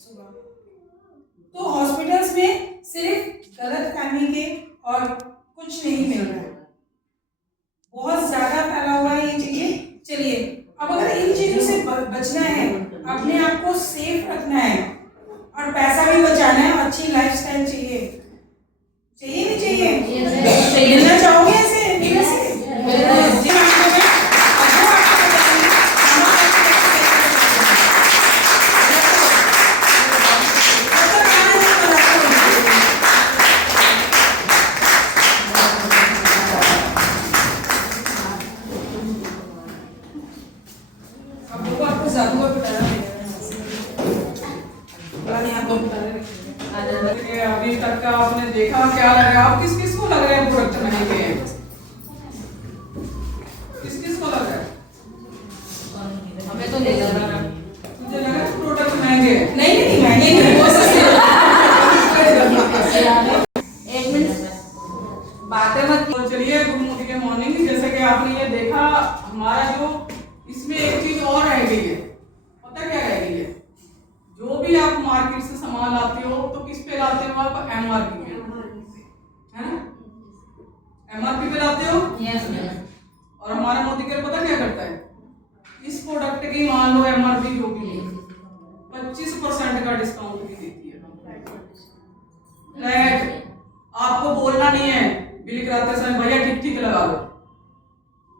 सुबह। तो हॉस्पिटल्स में सिर्फ गलत फहमी के और कुछ नहीं मिल रहा है, बहुत ज्यादा फैला हुआ है ये चीजें। चलिए, अब अगर इन चीजों से बचना है, अपने आप को सेफ रखना है और पैसा भी बचाना है, अच्छी लाइफस्टाइल चाहिए, चाहिए नहीं चाहिए? मिलना चाहोगे ऐसे मेरे से? अभी तक का आपने देखा, क्या लग रहा है आप, किस किस को लग रहा है प्रोडक्ट महंगे हैं? किस किस को लग रहा है? हमें तो नहीं लग रहा। मुझे लग रहा है प्रोडक्ट महंगे हैं। नहीं नहीं, महंगे नहीं, बहुत सस्ते। एक मिनट बातें मत। तो चलिए, गुड मॉर्निंग। जैसे कि आपने ये देखा, हमारा जो इसमें एक चीज और रह गई है, पता क्या रह गई है? जो भी आप मार्केट से सामान लाते हो तो किस पे लाते हो आप? एमआरपी पे, है ना? एमआरपी पे लाते हो। Yes ma'am. और हमारा मोदी केयर पता क्या करता है? इस प्रोडक्ट की मान लो एमआरपी जो भी है 25% का डिस्काउंट भी देती है। आपको बोलना नहीं है बिल कराते समय, भैया ठीक ठीक लगा लो।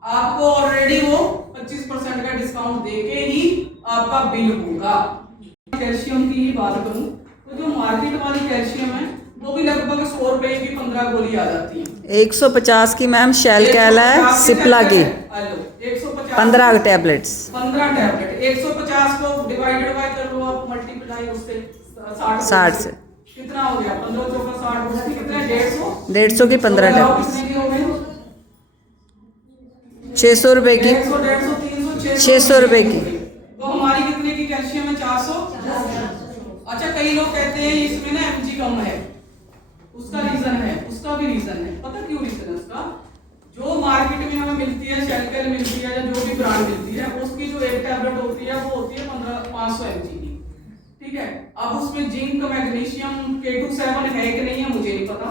आपको ऑलरेडी वो 25% का डिस्काउंट देके ही आपका बिल होगा। कैल्शियम की ही बात करूं तो जो मार्केट वाली कैल्शियम है वो भी लगभग 100 रुपए की 15 गोली आ जाती है। 150 की मैम शेल कैला है, सिप्ला की 15 टैबलेट्स। 15 टैबलेट 150 को डिवाइडेड बाय कर लो आप, मल्टीप्लाई उससे 60 से कितना हो गया? 15 चौका 60, कितने? 150 की 15 टैबलेट्स। 600 रुपए की, 600 रुपए की। तो हमारी कितने की कैल्शियम है? 400। अच्छा, कई लोग कहते हैं इसमें ना एमजी कम है, उसका रीजन है, उसका भी रीजन है। पता क्यों रीजन है उसका? जो मार्केट में हमें मिलती है, शेल्केल मिलती है या जो भी ब्रांड मिलती है, उसकी जो एक टैबलेट होती है वो होती है 500 mg की, ठीक है? अब उसमें जिंक, मैग्नीशियम, K27 है कि नहीं है मुझे नहीं पता।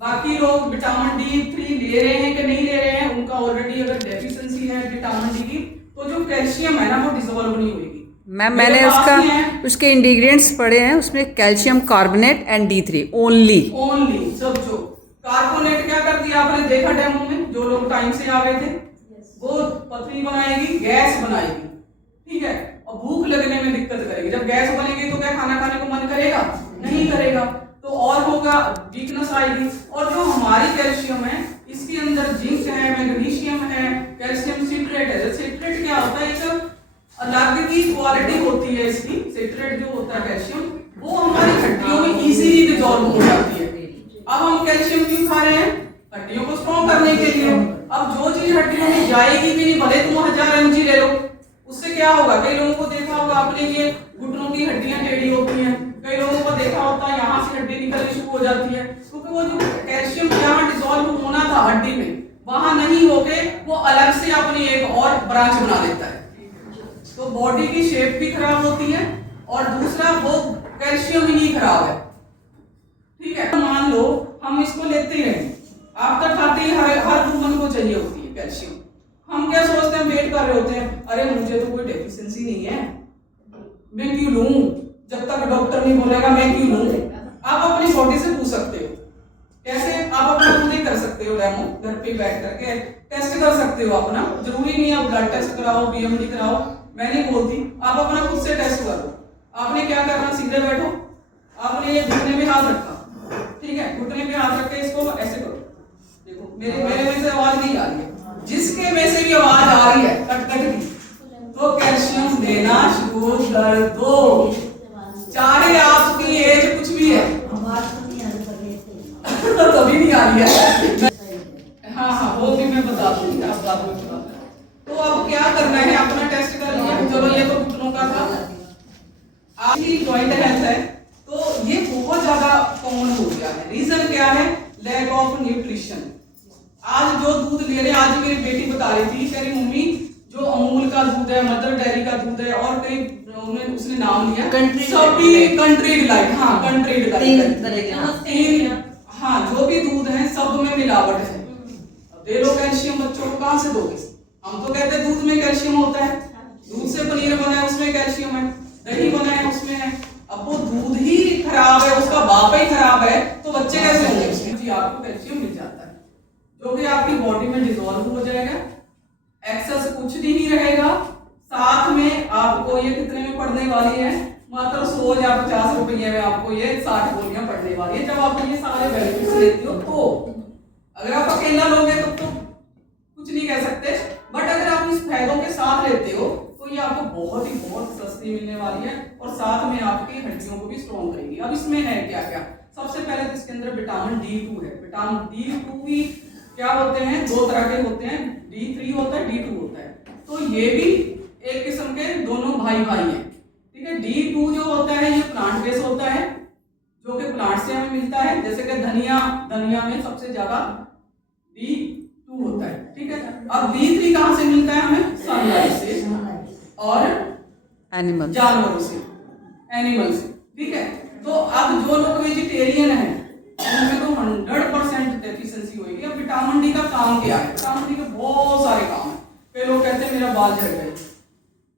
बाकी लोग विटामिन D3 ले रहे हैं कि नहीं ले रहे हैं, उनका ऑलरेडी अगर डेफिशिएंसी है विटामिन डी की तो जो कैल्शियम है ना वो डिसॉल्व नहीं होगी। मैम मैंने उसके इंग्रेडिएंट्स पढ़े हैं, उसमें calcium carbonate and D3 only. सब जो कार्बोनेट क्या कर दिया आपने देखा डेमो में, जो लोग टाइम से आ गए थे, वो पथरी बनाएगी, गैस बनाएगी, ठीक है? और भूख लगने में दिक्कत करेगी। जब गैस बनेगी तो क्या खाना खाने को मन करेगा? नहीं करेगा, तो और होगा, वीकनेस आएगी। और जो हमारी कैल्शियम है इसके अंदर जिंक है, मैग्नीशियम है, कैल्शियम सिट्रेट है। सिट्रेट क्या होता है? एक अलग की क्वालिटी होती है इसकी। सिट्रेट जो होता है कैल्शियम, वो हमारी हड्डियों में इजीली डिसॉल्व हो जाती है। अब हम कैल्शियम क्यों खा रहे हैं? हड्डियों को स्ट्रॉन्ग करने के लिए। अब जो चीज हड्डियों में जाएगी भी नहीं, भले तुम 1000 mg ले लो, उससे क्या होगा? कई लोगों को देखा होगा आपने, ये घुटनों की हड्डियां टेढ़ी होती हैं। कई लोगों को देखा होता है यहाँ से हड्डी निकलनी शुरू हो जाती है, क्योंकि वो जो कैल्शियम जहाँ डिसॉल्व होना था हड्डी में, वहां नहीं होके वो अलग से अपनी एक और ब्रांच बना लेता है। तो बॉडी की शेप भी खराब होती है और दूसरा वो कैल्शियम ही खराब है, ठीक है? मान लो हम इसको लेते हैं, आफ्टर 30 हर वुमन को चाहिए होती है कैल्शियम। हम क्या सोचते हैं, वेट कर रहे होते हैं, अरे मुझे तो कोई डेफिशिएंसी नहीं है, मैं क्यों लूं? जब तक डॉक्टर नहीं बोलेगा मैं क्यों लूं? आप अपनी बॉडी से पूछ सकते हो। कैसे? आप अपना खुद ही कर सकते हो, डेमो घर पे बैठ करके टेस्ट कर सकते हो अपना। जरूरी नहीं है आप ब्लड टेस्ट कराओ, बीएमडी कराओ, मैं नहीं बोलती, आप अपना खुद से टेस्ट करो। आपने क्या करना, सीधे बैठो, आपने ये घुटने पे हाथ रखा, ठीक है? घुटने पे हाथ रख के इसको ऐसे करो, देखो मेरे में से आवाज नहीं आ रही है, जिसके में से भी आवाज आ रही है कट कट की, तो कैल्शियम देना शुरू कर दो। चाहे आपकी एज कुछ भी है, तभी नहीं आ रही है। हाँ, वो भी मैं बता दूंगी, आप बाद में बता। तो अब क्या करना है, अपना टेस्ट कर लिया, चलो ये तो घुटनों का था। आपकी जॉइंट हेल्थ है तो ये बहुत ज्यादा कॉमन हो गया है। रीजन क्या है? Lack of nutrition. आज जो दूध ले रहे, आज मेरी बेटी बता रही थी, कह रही मम्मी जो अमूल का दूध है, मदर डेयरी का दूध है और कई उसने नाम लिया, Country सभी कंट्री डिलाइट, हाँ कंट्री तीन डिलाइट, तरह के, हाँ। तीन, हाँ जो भी दूध है सब में मिलावट है। अब दे लो कैल्शियम बच्चों को, कहाँ से दोगे? हम तो कहते हैं दूध में कैल्शियम होता है, दूध से पनीर बना है उसमें कैल्शियम है, दही बना है उसमें है। अब वो दूध ही खराब है, उसका बाप ही खराब है, तो बच्चे कैसे होंगे उसमें? जी आपको कैल्शियम मिल जाता है जो कि आपकी बॉडी में डिसॉल्व हो जाएगा, एक्सेस कुछ नहीं रहेगा। साथ में आपको ये कितने में पड़ने वाली है? मात्र 100 या 50 रुपये में आपको ये 60 गोलियां पड़ने वाली है। जब आप ये सारे बेनिफिट्स लेते हो तो अगर आप अकेला लोगे तो कुछ नहीं कह सकते, बट अगर आप इस फायदों के साथ लेते हो तो ये आपको बहुत सस्ती मिलने वाली है और साथ में आपकी हड्डियों को भी स्ट्रॉन्ग करेगी। अब इसमें है क्या क्या? सबसे पहले तो इसके अंदर विटामिन D2 है। विटामिन D2 भी क्या होते हैं? 2 तरह के होते हैं, D3 होता है, D2 होता है। तो ये भी एक किस्म के दोनों भाई हैं, ठीक है। D2 जो होता है ये प्लांट बेस होता है, जो कि प्लांट से हमें मिलता है, जैसे कि धनिया में सबसे ज्यादा D2 होता है, ठीक है। अब D3 कहाँ से मिलता है हमें? सनलाइट से और एनिमल, जानवरों से, एनिमल से, ठीक है। तो अब जो लोग वेजिटेरियन हैं उनमें तो 100% डेफिशिएंसी होगी। अब विटामिन डी का काम क्या है? विटामिन डी के बहुत सारे काम है। कई लोग कहते हैं मेरा बाल झड़ गए,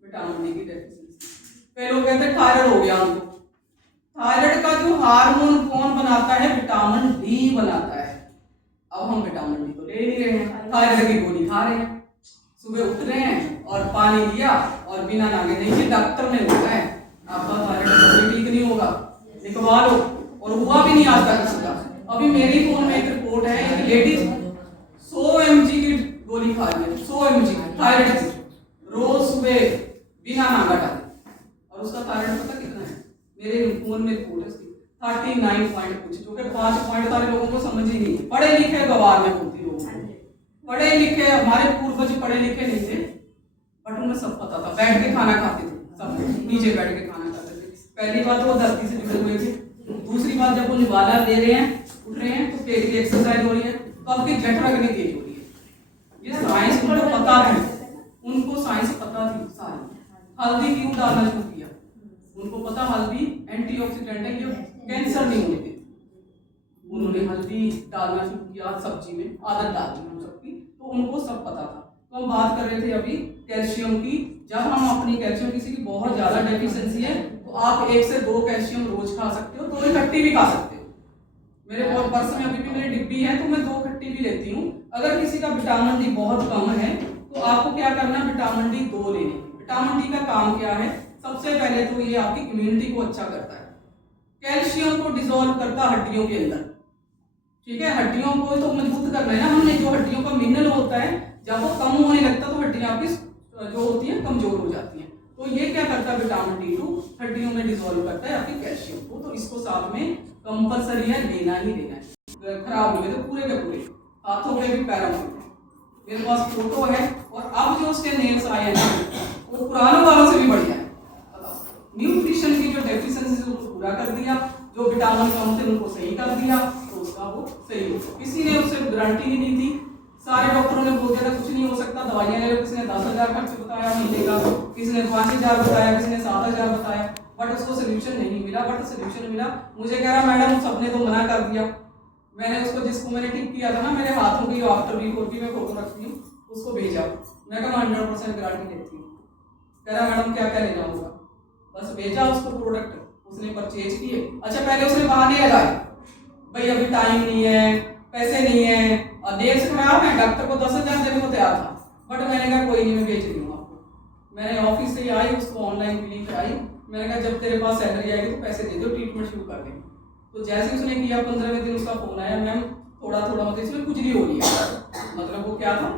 विटामिन डी की डेफिशिएंसी। कई लोग कहते हैं थायराइड हो गया हमको। थायराइड का जो हार्मोन कौन बनाता है? विटामिन डी बनाता है। अब हम विटामिन डी तो ले ही नहीं रहे हैं, थायराइड की गोली खा रहे हैं, सुबह उठ रहे हैं और पानी लिया और बिना नागे नहीं, डॉक्टर ने बोला है आपका थायराइड ठीक नहीं होगा, लिखवा लो, और हुआ भी नहीं आज तक किसी का। अभी मेरे फोन में एक रिपोर्ट है, एक लेडीज 100 mg की गोली खा रही है, 100 mg थायराइड की, रोज सुबह बिना नागा डाले, और उसका थायराइड पता कितना है? मेरे फोन में रिपोर्ट है उसकी 39 पॉइंट कुछ, जो कि 5 पॉइंट सारे लोगों को समझ ही नहीं है। पढ़े लिखे गवार में होती लोगों को, पढ़े लिखे हमारे पूर्वज पढ़े लिखे नहीं थे, बट उन्हें सब पता था, बैठ के खाना खाते थे, सब नीचे बैठ के खाना खाते थे। पहली बात वो धरती से जुड़े हुए थे, दूसरी बात जब वो निवाला ले रहे हैं, उठ रहे हैं, तो पेट की एक्सरसाइज हो रही है, तो आपकी जठराग्नि तेज हो रही है। ये साइंस उनको पता है, उनको साइंस पता थी सारी। हल्दी क्यों डालना शुरू किया? उनको पता हल्दी एंटीऑक्सीडेंट है, ये कैंसर नहीं होने देती। उन्होंने हल्दी डालना शुरू किया सब्जी में, आदत डाल दी हम सबकी, तो उनको सब पता था। तो हम बात कर रहे थे अभी कैल्शियम की। जब हम अपनी कैल्शियम किसी की बहुत ज्यादा डेफिशिएंसी है तो आप 1 से 2 कैल्शियम रोज खा सकते हो, 2 इकट्ठी भी खा सकते हो। मेरे पर्स में अभी भी मेरी डिब्बी है तो मैं 2 इकट्ठी भी लेती हूँ। अगर किसी का विटामिन डी बहुत कम है तो आपको क्या करना है? विटामिन डी 2 लेनी है। विटामिन डी का काम क्या है? सबसे पहले तो ये आपकी इम्यूनिटी को अच्छा करता है, कैल्शियम को डिसॉल्व करता है हड्डियों के अंदर, ठीक है। हड्डियों को तो मजबूत करना है ना हमने, जो हड्डियों का मिनरल होता है जब वो कम होने लगता तो हड्डियां आपकी जो होती हैं कमजोर हो जाती हैं। तो ये क्या करता है? विटामिन D2 हड्डियों में डिसॉल्व करता है आपकी कैल्शियम को, तो इसको साथ में कंपलसरी है, लेना ही लेना है। खराब हो गए तो पूरे के पूरे हाथों पे भी पैरों में। मेरे पास फोटो है, और अब जो उसके नेल्स आए हैं ना वो पुराने वालों से भी बढ़िया है। न्यूट्रिशन की जो डेफिशिएंसी उसको पूरा कर दिया, जो विटामिन कम थे उनको सही कर दिया, तो उसका वो सही हो। किसी ने उससे गारंटी ही नहीं थी, सारे डॉक्टरों ने बोल दिया था कुछ नहीं हो सकता, दवाइयां ले लो। किसी ने 10,000 खर्च बताया महीने का, किसी ने 5,000 बताया, किसी ने 7,000 बताया, बट उसको सोल्यूशन नहीं मिला। बट सोल्यूशन मिला, मुझे कह रहा मैडम सबने तो मना कर दिया। मैंने उसको, जिसको मैंने ठीक किया था ना, मेरे हाथों की आफ्टर बिफोर की मैं फोटो रखती हूँ, उसको भेजा। मैं कहा 100% गारंटी देती हूँ। कह रहा मैडम क्या क्या लेना होगा? बस भेजा उसको प्रोडक्ट, उसने परचेज किए। अच्छा पहले उसने बहाने लगाए, भाई अभी टाइम नहीं है, पैसे नहीं है, और देर से खराब है, डॉक्टर को 10,000 देने को तैयार था। बट मैंने कहा कोई नहीं, मैं बेच रही हूँ आपको। मैंने ऑफिस से ही आई, उसको ऑनलाइन बिलिंग कराई। मैंने कहा जब तेरे पास सैलरी आएगी तो पैसे दे दो, ट्रीटमेंट शुरू कर देंगे। तो जैसे उसने किया 15वें दिन उसका फोन आया, मैम थोड़ा थोड़ा मतलब इसमें खुजली हो रही है। मतलब वो क्या था,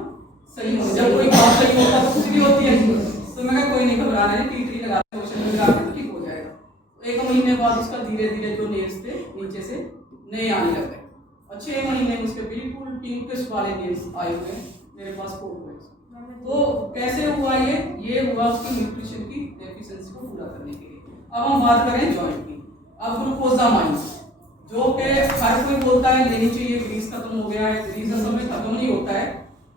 सही हो, जब कोई बात सही होता तो खुजली होती है। तो मैं कहा कोई नहीं घबराना है, टीटरी लगा तो ठीक हो जाएगा। तो 1 महीने बाद उसका धीरे धीरे जो नेल्स थे नीचे से नए आने लग गए, और 6 महीने में उसके बिल्कुल पिंकिश वाले नेल्स आए हुए मेरे पास फोटो है। तो कैसे हुआ ये हुआ उसकी न्यूट्रिशन की डेफिशिएंसी को पूरा करने के लिए। अब हम बात करें जॉइंट की। अब ग्लूकोजामाइन, जो कि हर कोई बोलता है लेनी चाहिए, ग्रीस खत्म हो गया है, ग्रीस असल में खत्म नहीं होता है,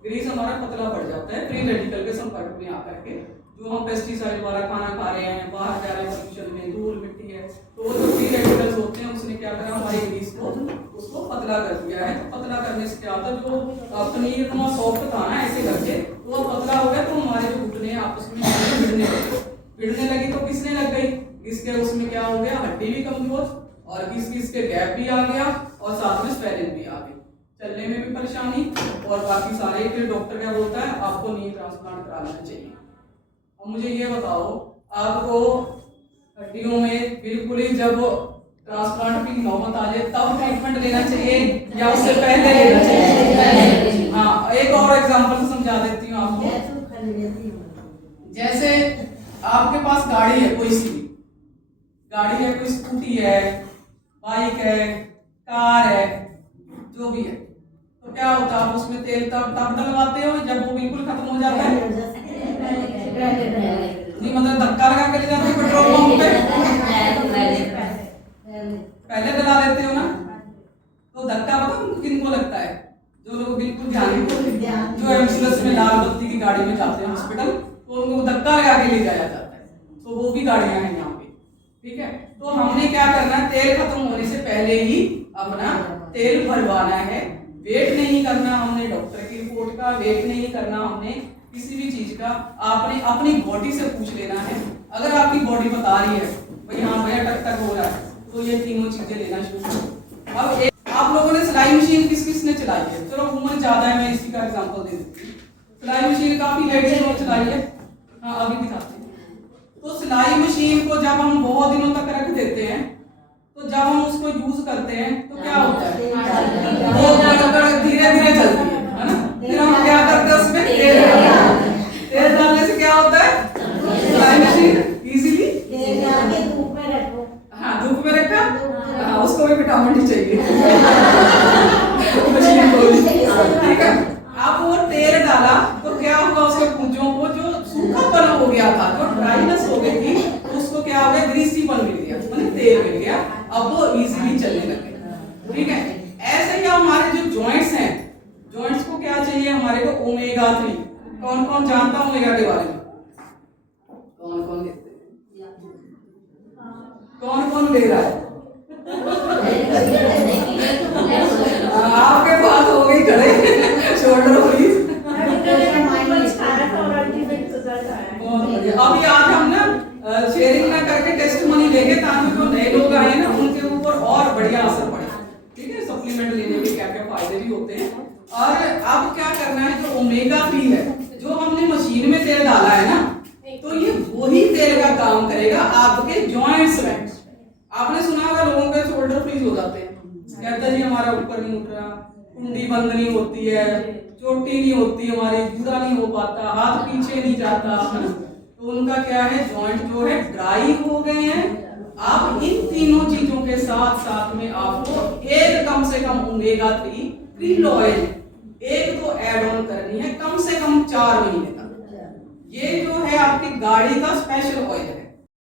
ग्रीस हमारा पतला पड़ जाता है फ्री रेडिकल के संपर्क में आकर के। जो हम पेस्टिसाइड वाला खाना खा रहे हैं, बाहर जा रहे हैं पोल्यूशन में, धूल मिट्टी है, तो वो जो फ्री रेडिकल्स होते हैं उसने क्या करा हमारी ग्रीस को उसको पतला कर दिया है। तो पतला करने से क्या होता है, जो पनीर नुमा सॉफ्ट था ना ऐसे करके, तो वो पतला हो गया, तो हमारे जो घुटने आपस में भिड़ने लगी। तो किसने लग गई, इसके उसमें क्या हो गया, हड्डी भी कमजोर और किस के गैप भी आ गया और साथ में स्वेलिंग भी आ गई, चलने में भी परेशानी और बाकी सारे। फिर डॉक्टर क्या बोलता है, आपको नी ट्रांसप्लांट करा लेना चाहिए। अब मुझे ये बताओ, आपको हड्डियों में बिल्कुल ही जब ट्रांसप्लांट की नौबत आ जाए तब ट्रीटमेंट लेना चाहिए या उससे पहले लेना चाहिए? हाँ, एक और एग्जांपल समझा देती हूँ आपको। जैसे आपके पास गाड़ी है, कोई सी गाड़ी है, कोई स्कूटी है, बाइक है, कार है, जो भी है, तो क्या होता है, आप उसमें तेल तब डलवाते हो जब वो बिल्कुल खत्म हो जाता है जी, मतलब धक्का लगा के ले जाते हो पेट्रोल पंप पे, पहले डला लेते हो ना। तो धक्का पता किनको लगता है, जो लोग बिल्कुल ध्यान, जो एम्बुलेंस में लाल बत्ती की गाड़ी में जाते हैं हॉस्पिटल, तो उनको धक्का लगा के ले जाया जाता है। तो वो भी गाड़ियां हैं यहाँ पे, ठीक है। तो हमने क्या करना है, तेल खत्म होने से पहले ही अपना तेल भरवाना है। वेट नहीं करना हमने डॉक्टर की रिपोर्ट का, वेट नहीं करना हमने किसी भी चीज का। आपने अपनी बॉडी से पूछ लेना है। अगर आपकी बॉडी बता रही है भाई हाँ भैया टक हो रहा है, तो ये तीनों चीजें लेना शुरू करो। अब आप लोगों ने सिलाई मशीन किस ने चलाई है? चलो उम्र ज्यादा है, मैं इसी का एग्जांपल दे देती हूँ। सिलाई मशीन काफी लेडीज लोग चलाई है, हाँ अभी दिखाते हैं। तो सिलाई मशीन को जब हम बहुत दिनों तक रख देते हैं, तो जब हम उसको यूज करते हैं तो क्या होता है, वो धीरे धीरे चलती है ना। फिर हम क्या करते हैं, उसमें तेल डालने से क्या होता है, सिलाई मशीन इजीली हाँ धूप में रखा, हाँ उसको भी विटामिन डी चाहिए मशीन को, ठीक है। अब वो तेल डाला तो क्या हुआ, उसके पूंजों को जो सूखापन हो गया था, जो ड्राइनेस हो गई थी, उसको क्या हो गया, ग्रीसीपन मिल गया, मतलब तेल मिल गया। अब वो इजीली चलने लगे, ठीक है। ऐसे ही हमारे जो जॉइंट्स हैं, जॉइंट्स को क्या चाहिए हमारे को, ओमेगा 3। कौन कौन जानता है ओमेगा के बारे में? कौन कौन लेते हैं, कौन कौन ले रहा है? आपके पास हो गई खड़े, शोल्डर प्लीज। अभी आज हम ना शेयरिंग ना करके टेस्टिमनी लेंगे, ताकि जो नए लोग आए ना उनके ऊपर और बढ़िया असर पड़े, ठीक है। सप्लीमेंट लेने के क्या क्या फायदे भी होते हैं। और अब क्या करना है, जो ओमेगा 3 है, जो हमने मशीन में तेल डाला है ना, तो ये वही तेल का काम करेगा आपके जॉइंट्स में। आपने सुना होगा लोगों के शोल्डर फ्रीज हो जाते हैं, कहता जी हमारा ऊपर नहीं उठ रहा, कुंडी बंद नहीं होती है, चोटी नहीं होती हमारी, जुड़ा नहीं हो पाता, हाथ पीछे नहीं जाता, तो उनका क्या है, जॉइंट जो है ड्राई हो गए हैं। आप इन तीनों चीजों के साथ साथ में आपको एक कम से कम ओमेगा 3 krill ऑयल एक तो ऐड ऑन करनी है, कम से कम 4 महीने तक। ये जो है आपकी गाड़ी का स्पेशल ऑयल है,